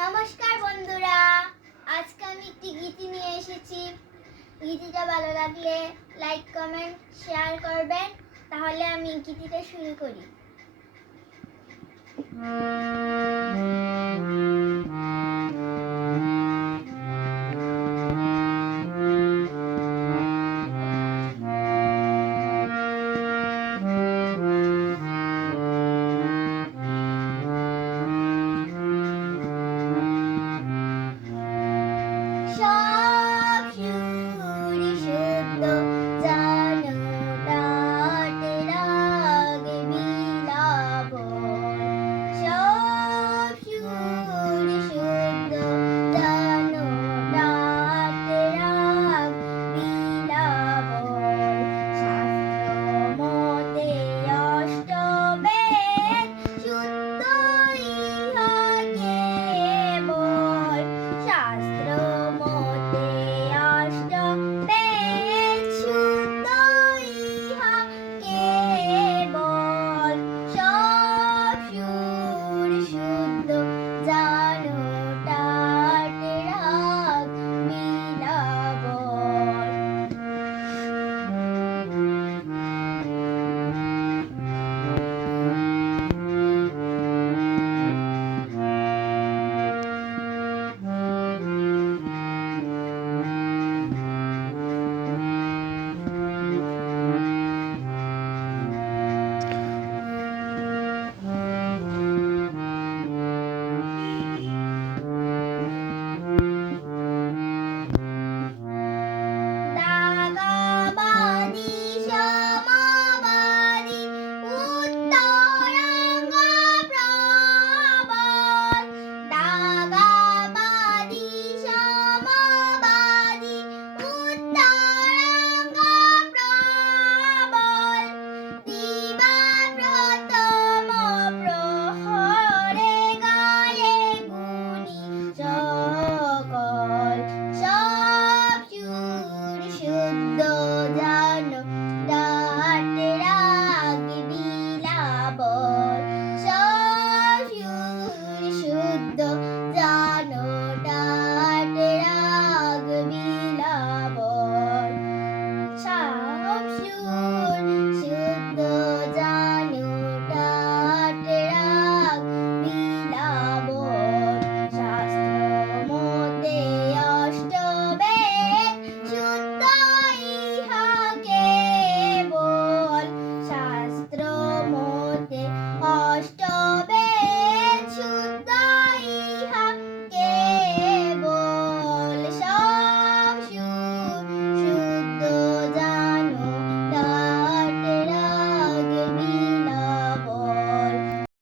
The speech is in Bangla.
নমস্কার বন্ধুরা, আজকে আমি একটি গীতি নিয়ে এসেছি। গীতিটা ভালো লাগলে লাইক কমেন্ট শেয়ার করবেন। তাহলে আমি গীতিটা শুরু করি। Bonjour.